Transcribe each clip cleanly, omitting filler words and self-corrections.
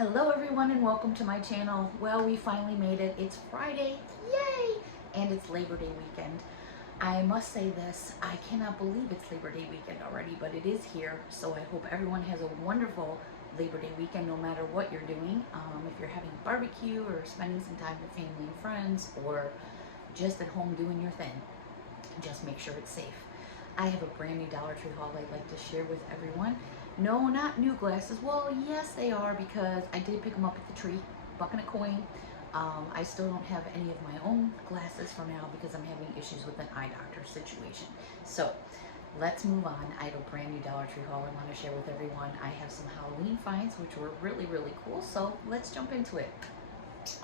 Hello everyone and welcome to my channel. Well, we finally made it. It's Friday, yay! And it's Labor Day weekend. I must say this, I cannot believe it's Labor Day weekend already, but it is here. So I hope everyone has a wonderful Labor Day weekend no matter what you're doing. If you're having a barbecue or spending some time with family and friends or just at home doing your thing, just make sure it's safe. I have a brand new Dollar Tree haul I'd like to share with everyone. No, not new glasses. Well, yes, they are because I did pick them up at the tree, buck and a coin. I still don't have any of my own glasses for now because I'm having issues with an eye doctor situation. So let's move on. I have a brand new Dollar Tree haul I want to share with everyone. I have some Halloween finds which were really, really cool. So let's jump into it.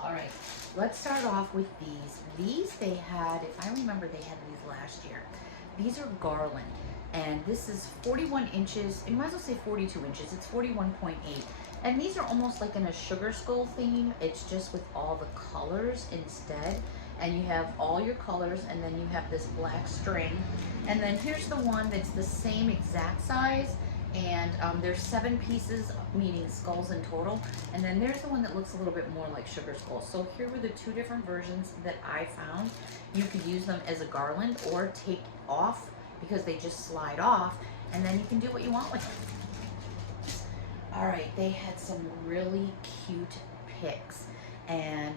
All right, let's start off with these. These they had, if I remember, they had these last year. These are Garland, and this is 41 inches. You might as well say 42 inches. It's 41.8. And these are almost like in a sugar skull theme. It's just with all the colors instead. And you have all your colors, and then you have this black string. And then here's the one that's the same exact size. And there's 7 pieces, meaning skulls in total. And then there's the one that looks a little bit more like sugar skulls. So here were the 2 different versions that I found. You could use them as a garland or take off because they just slide off, and then you can do what you want with them. All right, they had some really cute picks. And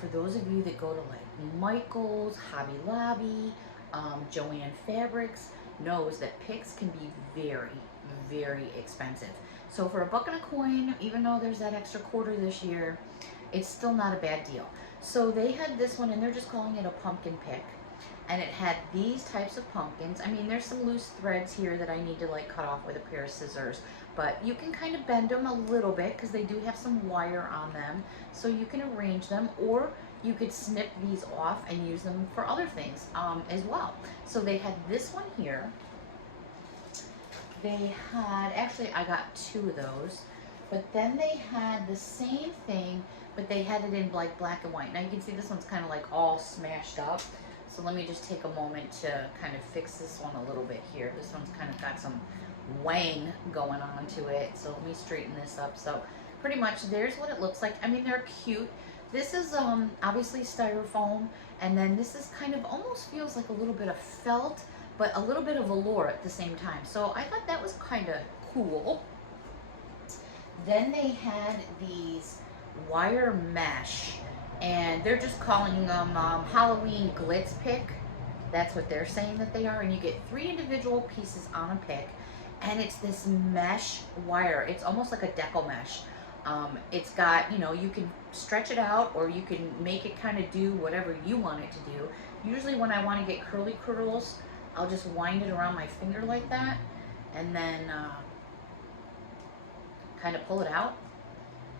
for those of you that go to like Michael's, Hobby Lobby, Joann Fabrics, knows that picks can be very, very expensive. So for a buck and a coin, even though there's that extra quarter this year, it's still not a bad deal. So they had this one, and they're just calling it a pumpkin pick. And it had these types of pumpkins. I mean, there's some loose threads here that I need to like cut off with a pair of scissors, but you can kind of bend them a little bit because they do have some wire on them. So you can arrange them, or you could snip these off and use them for other things as well. So they had this one here. They had, actually I got 2 of those, but then they had the same thing, but they had it in like black and white. Now you can see this one's kind of like all smashed up. So let me just take a moment to kind of fix this one a little bit here. This one's kind of got some wang going on to it. So let me straighten this up. So pretty much there's what it looks like. I mean, they're cute. This is obviously styrofoam, and then this is kind of almost feels like a little bit of felt, but a little bit of velour at the same time. So I thought that was kind of cool. Then they had these wire mesh, and they're just calling them Halloween glitz pick. That's what they're saying that they are. And you get 3 individual pieces on a pick, and it's this mesh wire. It's almost like a deco mesh. It's got, you know, you can stretch it out, or you can make it kind of do whatever you want it to do. Usually when I want to get curly curls, I'll just wind it around my finger like that, and then kind of pull it out,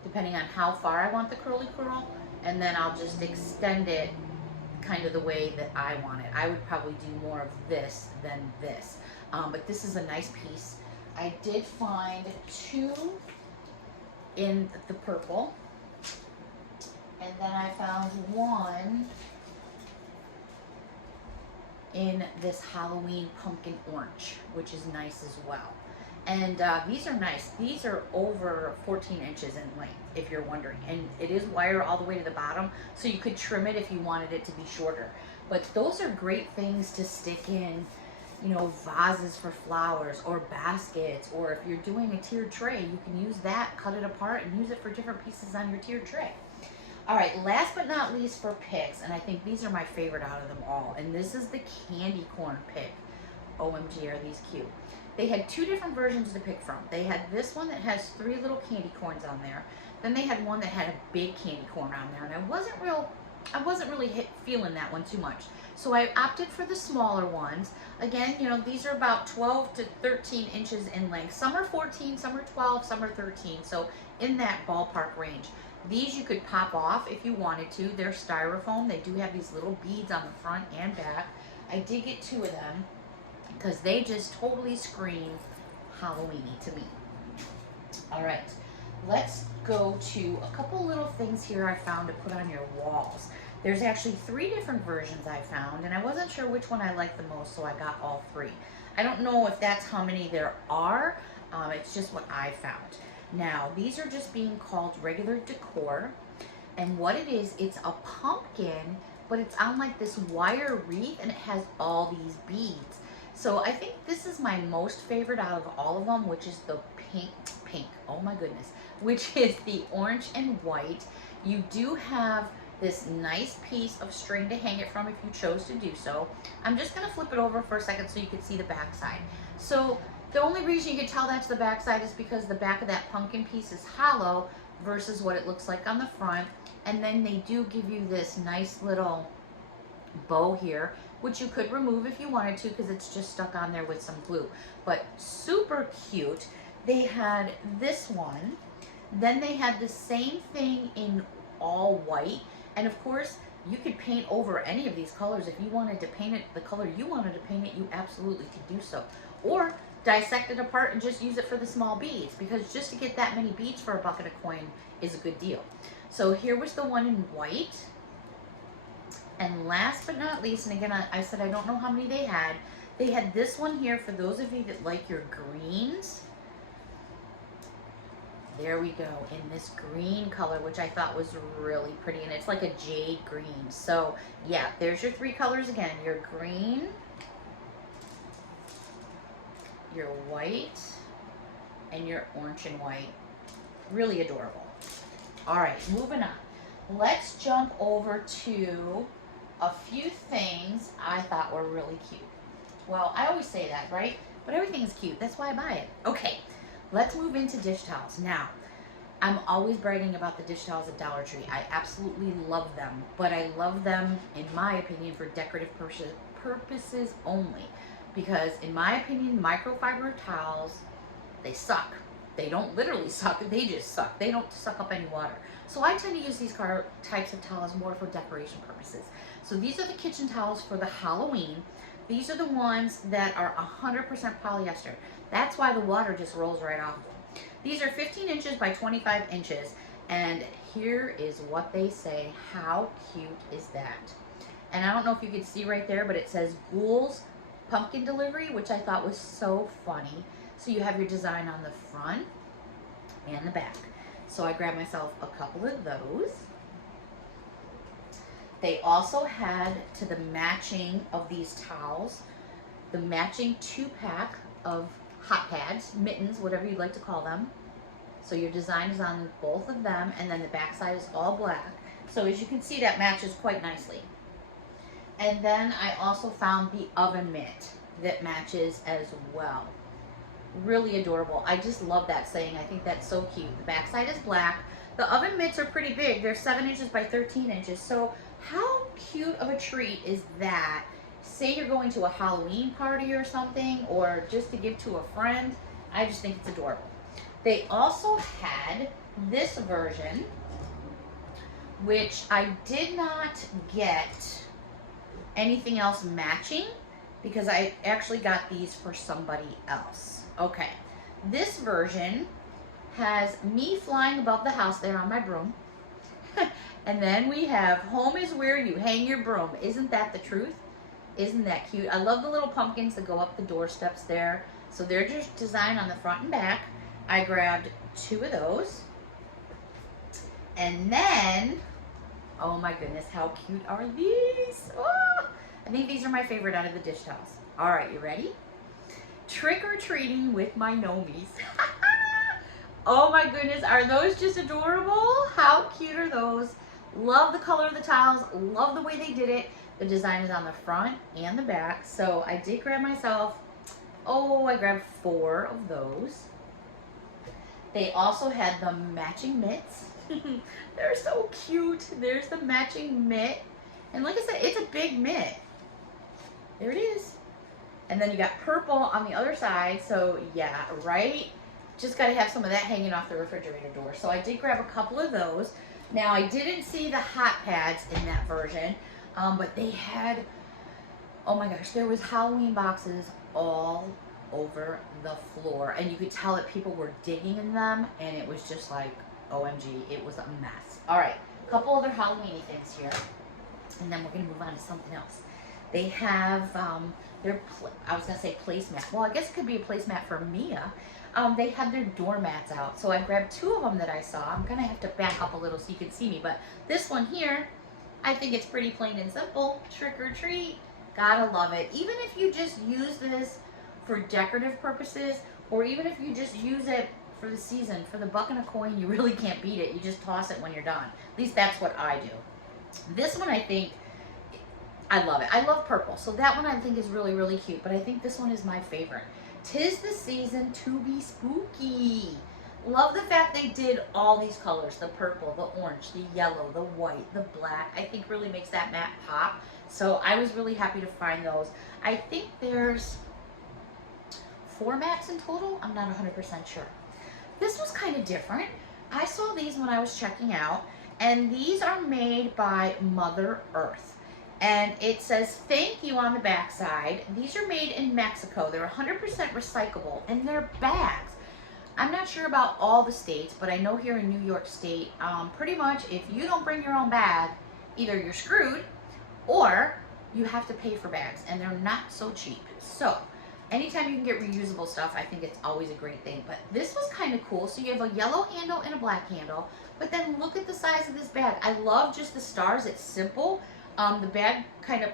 depending on how far I want the curly curl, and then I'll just extend it kind of the way that I want it. I would probably do more of this than this, but this is a nice piece. I did find 2 in the purple, and then I found 1 in this Halloween pumpkin orange, which is nice as well. And these are nice. These are over 14 inches in length, if you're wondering. And it is wire all the way to the bottom, so you could trim it if you wanted it to be shorter. But those are great things to stick in, you know, vases for flowers or baskets, or if you're doing a tiered tray, you can use that, cut it apart, and use it for different pieces on your tiered tray. All right, last but not least for picks, and I think these are my favorite out of them all, and this is the candy corn pick. OMG, are these cute. They had 2 different versions to pick from. They had this one that has 3 little candy corns on there. Then they had one that had a big candy corn on there, and I wasn't really feeling that one too much. So I opted for the smaller ones. Again, you know, these are about 12 to 13 inches in length. Some are 14, some are 12, some are 13. So in that ballpark range. These you could pop off if you wanted to. They're styrofoam. They do have these little beads on the front and back. I did get 2 of them because they just totally scream Halloweeny to me. All right, let's go to a couple little things here I found to put on your walls. There's actually 3 different versions I found, and I wasn't sure which one I liked the most, so I got all 3. I don't know if that's how many there are. It's just what I found. Now, these are just being called regular Decor. And what it is, it's a pumpkin, but it's on like this wire wreath and it has all these beads. So I think this is my most favorite out of all of them, which is the pink, oh my goodness, which is the orange and white. You do have this nice piece of string to hang it from if you chose to do so. I'm just gonna flip it over for a second so you can see the back side. So the only reason you can tell that's the back side is because the back of that pumpkin piece is hollow versus what it looks like on the front. And then they do give you this nice little bow here, which you could remove if you wanted to because it's just stuck on there with some glue. But super cute. They had this one. Then they had the same thing in all white. And of course, you could paint over any of these colors. If you wanted to paint it the color you wanted to paint it, you absolutely could do so. Or dissect it apart and just use it for the small beads, because just to get that many beads for a bucket of coin is a good deal. So here was the one in white. And last but not least, and again, I said I don't know how many they had. They had this one here for those of you that like your greens. There we go, in this green color, which I thought was really pretty, and it's like a jade green. So yeah, there's your three colors again. Your green, your white, and your orange and white. Really adorable. All right, moving on. Let's jump over to a few things I thought were really cute. Well, I always say that, right? But everything is cute. That's why I buy it. Okay. Let's move into dish towels. Now, I'm always bragging about the dish towels at Dollar Tree. I absolutely love them, but I love them, in my opinion, for decorative purposes only. Because, in my opinion, microfiber towels, they suck. They don't literally suck, they just suck. They don't suck up any water. So I tend to use these types of towels more for decoration purposes. So these are the kitchen towels for the Halloween. These are the ones that are 100% polyester. That's why the water just rolls right off them. These are 15 inches by 25 inches. And here is what they say. How cute is that? And I don't know if you can see right there, but it says Ghoul's Pumpkin Delivery, which I thought was so funny. So you have your design on the front and the back. So I grabbed myself a couple of those. They also had, to the matching of these towels, the matching 2-pack of hot pads, mittens, whatever you'd like to call them. So your design is on both of them, and then the back side is all black. So as you can see, that matches quite nicely. And then I also found the oven mitt that matches as well. Really adorable. I just love that saying. I think that's so cute. The back side is black. The oven mitts are pretty big. They're 7 inches by 13 inches. So how cute of a treat is that? Say you're going to a Halloween party or something, or just to give to a friend. I just think it's adorable. They also had this version, which I did not get anything else matching because I actually got these for somebody else. Okay, this version has me flying above the house there on my broom. And then we have home is where you hang your broom. Isn't that the truth? Isn't that cute? I love the little pumpkins that go up the doorsteps there. So they're just designed on the front and back. I grabbed 2 of those. And then, oh my goodness, how cute are these? Oh, I think these are my favorite out of the dish towels. All right, you ready? Trick or treating with my gnomies. Oh my goodness, are those just adorable? How cute are those? Love the color of the towels, love the way they did it. The design is on the front and the back. So I did grab myself, I grabbed 4 of those. They also had the matching mitts. They're so cute. There's the matching mitt. And like I said, it's a big mitt. There it is. And then you got purple on the other side. So yeah, right? Just got to have some of that hanging off the refrigerator door. So I did grab a couple of those. Now I didn't see the hot pads in that version, but they had, oh my gosh, there was Halloween boxes all over the floor. And you could tell that people were digging in them, and it was just like, OMG, it was a mess. All right, a couple other Halloween things here, and then we're going to move on to something else. They have I was going to say placemat. Well, I guess it could be a placemat for Mia. they had their doormats out. So I grabbed 2 of them that I saw. I'm gonna have to back up a little so you can see me, but this one here, I think it's pretty plain and simple. Trick or treat, gotta love it. Even if you just use this for decorative purposes, or even if you just use it for the season, for the buck and a coin, you really can't beat it. You just toss it when you're done. At least that's what I do. This one, I think, I love it. I love purple, so that one I think is really, really cute, but I think this one is my favorite. 'Tis the season to be spooky. Love the fact they did all these colors, the purple, the orange, the yellow, the white, the black. I think really makes that mat pop. So I was really happy to find those. I think there's 4 mats in total. I'm not 100% sure. This was kind of different. I saw these when I was checking out, and these are made by Mother Earth. And it says thank you on the back side. These are made in Mexico. They're 100% recyclable, and they're bags. I'm not sure about all the states, but I know here in New York State, pretty much if you don't bring your own bag, either you're screwed or you have to pay for bags, and they're not so cheap. So anytime you can get reusable stuff, I think it's always a great thing. But this was kind of cool. So you have a yellow handle and a black handle, but then look at the size of this bag. I love just the stars. It's simple. The bag kind of,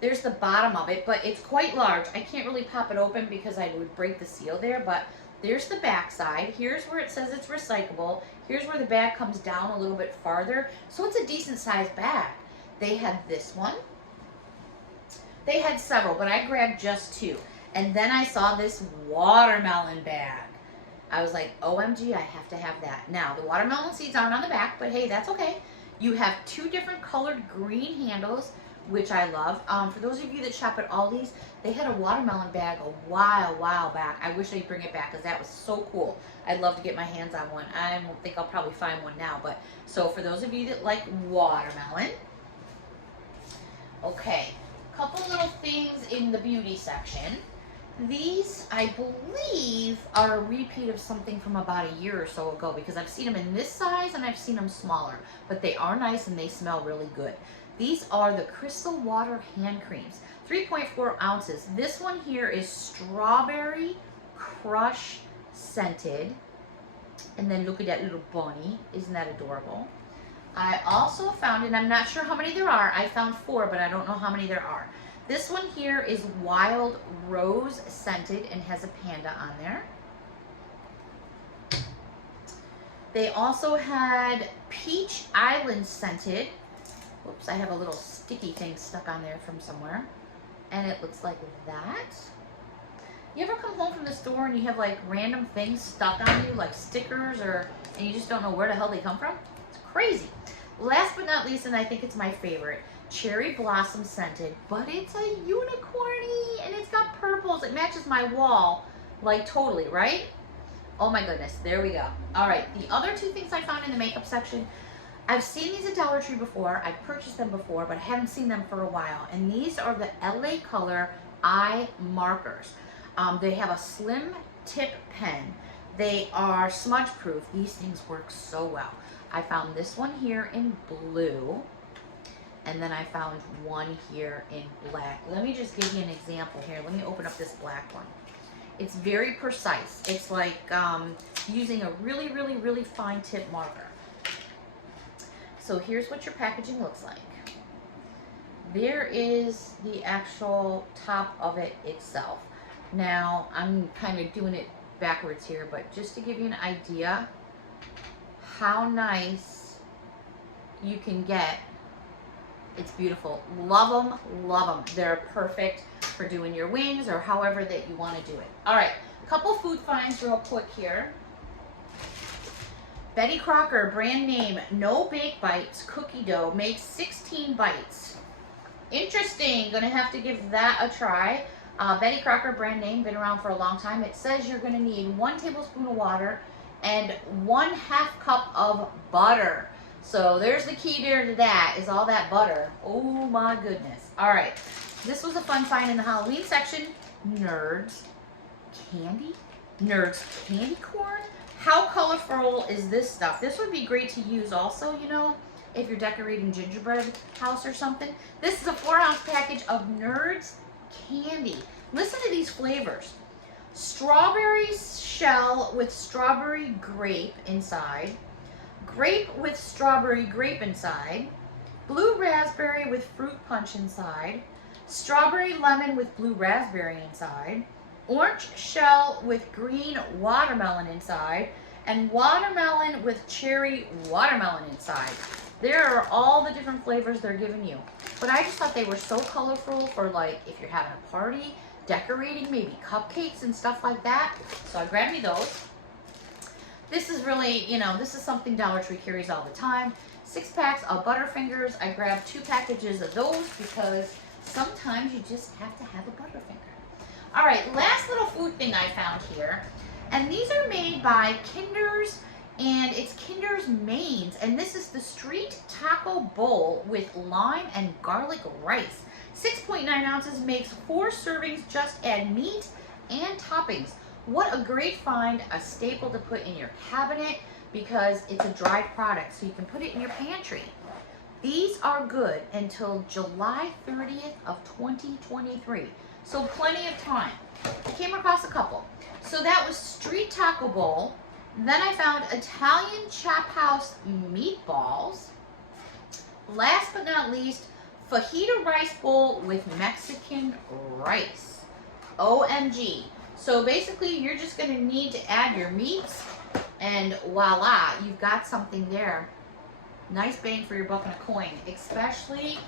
there's the bottom of it, but it's quite large. I can't really pop it open because I would break the seal there, but there's the back side. Here's where it says it's recyclable. Here's where the bag comes down a little bit farther. So it's a decent sized bag. They had this one. They had several, but I grabbed just 2. And then I saw this watermelon bag. I was like, OMG, I have to have that. Now, the watermelon seeds aren't on the back, but hey, that's okay. You have 2 different colored green handles, which I love. For those of you that shop at Aldi's, they had a watermelon bag a while back. I wish they'd bring it back because that was so cool. I'd love to get my hands on one. I don't think I'll probably find one now, but so for those of you that like watermelon, okay, couple little things in the beauty section. These, I believe, are a repeat of something from about a year or so ago because I've seen them in this size and I've seen them smaller, but they are nice and they smell really good. These are the Crystal Water Hand Creams, 3.4 ounces. This one here is Strawberry Crush scented. And then look at that little bunny. Isn't that adorable? I also found, and I'm not sure how many there are, I found 4, but I don't know how many there are. This one here is Wild Rose scented and has a panda on there. They also had Peach Island scented. Whoops, I have a little sticky thing stuck on there from somewhere. And it looks like that. You ever come home from the store and you have like random things stuck on you, like stickers, and you just don't know where the hell they come from? It's crazy. Last but not least, and I think it's my favorite, Cherry Blossom scented, but it's a unicorny and it's got purples. It matches my wall like totally, right? Oh my goodness, there we go. All right, the other 2 things I found in the makeup section, I've seen these at Dollar Tree before. I've purchased them before, but I haven't seen them for a while. And these are the LA Color eye markers. They have a slim tip pen. They are smudge proof. These things work so well. I found this one here in blue. And then I found one here in black. Let me just give you an example here. Let me open up this black one. It's very precise. It's like using a really fine tip marker. So here's what your packaging looks like. There is the actual top of it itself. Now, I'm kind of doing it backwards here, but just to give you an idea how nice you can get. It's beautiful. Love them, love them. They're perfect for doing your wings or however that you want to do it. All right, a couple food finds real quick here. Betty Crocker, brand name, no bake bites, cookie dough, makes 16 bites. Interesting, gonna have to give that a try. Betty Crocker, brand name, been around for a long time. It says you're gonna need 1 tablespoon of water and 1/2 cup of butter. So there's the key there to that, is all that butter. Oh my goodness. All right, this was a fun find in the Halloween section. Nerds candy? Nerds candy corn? How colorful is this stuff? This would be great to use also, you know, if you're decorating gingerbread house or something. This is a 4-ounce package of Nerds candy. Listen to these flavors. strawberry shell with strawberry grape inside, grape with strawberry grape inside, blue raspberry with fruit punch inside, strawberry lemon with blue raspberry inside, orange shell with green watermelon inside, and watermelon with cherry watermelon inside. There are all the different flavors they're giving you. But I just thought they were so colorful for like if you're having a party, decorating, maybe cupcakes and stuff like that. So I grabbed me those. This is really, you know, this is something Dollar Tree carries all the time. 6 packs of Butterfingers. I grabbed 2 packages of those because sometimes you just have to have a Butterfinger. All right, last little food thing I found here. And these are made by Kinder's, and it's Kinder's Mains. And this is the Street Taco Bowl with lime and garlic rice. 6.9 ounces, makes 4 servings, just add meat and toppings. What a great find, a staple to put in your cabinet because it's a dried product, so you can put it in your pantry. These are good until July 30th of 2023, so plenty of time. I came across a couple. So that was Street Taco Bowl. Then I found Italian Chop House meatballs. Last but not least, fajita rice bowl with Mexican rice. OMG. So basically you're just going to need to add your meats and voila, you've got something there. Nice bang for your buck and a coin, especially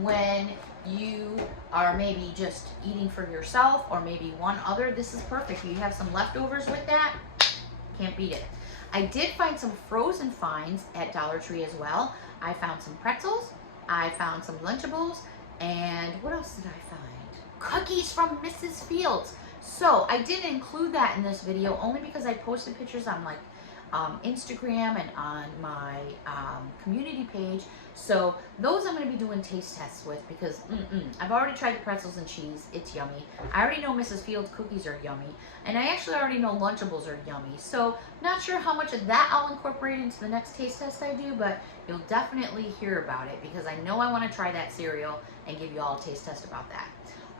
when you are maybe just eating for yourself or maybe one other. This is perfect. You have some leftovers with that, can't beat it. I did find some frozen finds at Dollar Tree as well. I found some pretzels, I found some Lunchables, and what else did I find? Cookies from Mrs. Fields. So I didn't include that in this video only because I posted pictures on like Instagram and on my community page. So those I'm going to be doing taste tests with because I've already tried the pretzels and cheese. It's yummy. I already know Mrs. Fields cookies are yummy. And I actually already know Lunchables are yummy. So not sure how much of that I'll incorporate into the next taste test I do, but you'll definitely hear about it because I know I want to try that cereal and give you all a taste test about that.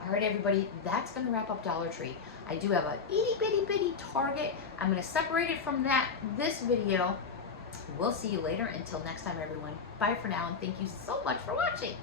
All right, everybody, that's going to wrap up Dollar Tree. I do have a itty bitty Target. I'm going to separate it from this video. We'll see you later. Until next time, everyone. Bye for now, and thank you so much for watching.